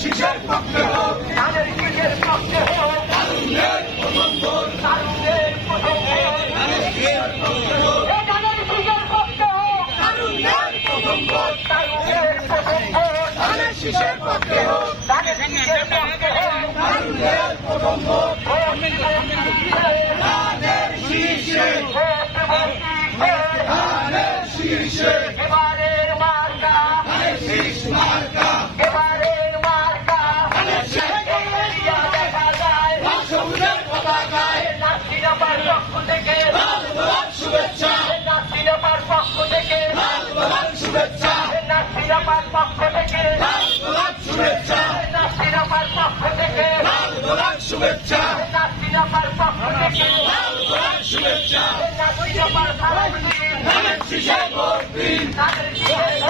শীষের পক্ষে হোক, ধানের শীষের পক্ষে হোক, তারুণ্যের প্রথম ভোট, তারুণ্যের প্রথম ভোট, ধানের শীষের পক্ষে হোক, ধানের শীষের পক্ষে হোক, তারুণ্যের প্রথম ভোট, তারুণ্যের প্রথম ভোট, ধানের শীষের পক্ষে হোক, ধানের শীষের পক্ষে হোক, তারুণ্যের প্রথম ভোট, ধানের শীষে, ধানের শীষে, এবারের মার্কা, ধানের শীষ মার্কা, এবারের মার্কা, ধানের শীষ দেখা যায়, সবুজের পতাকায়, নাসিরাপার পক্ষ থেকে লাল গোলাপ শুভেচ্ছা, নাসিরাপার পক্ষ থেকে লাল গোলাপ শুভেচ্ছা, নাসিরাপার পক্ষ থেকে লাল গোলাপ শুভেচ্ছা, নাসিরাপার পক্ষ থেকে লাল গোলাপ শুভেচ্ছা, নাসিরাপার পক্ষ থেকে লাল গোলাপ শুভেচ্ছা, নাসিরাপার ধানের শীষে ভোট দিন, ধানের শীষে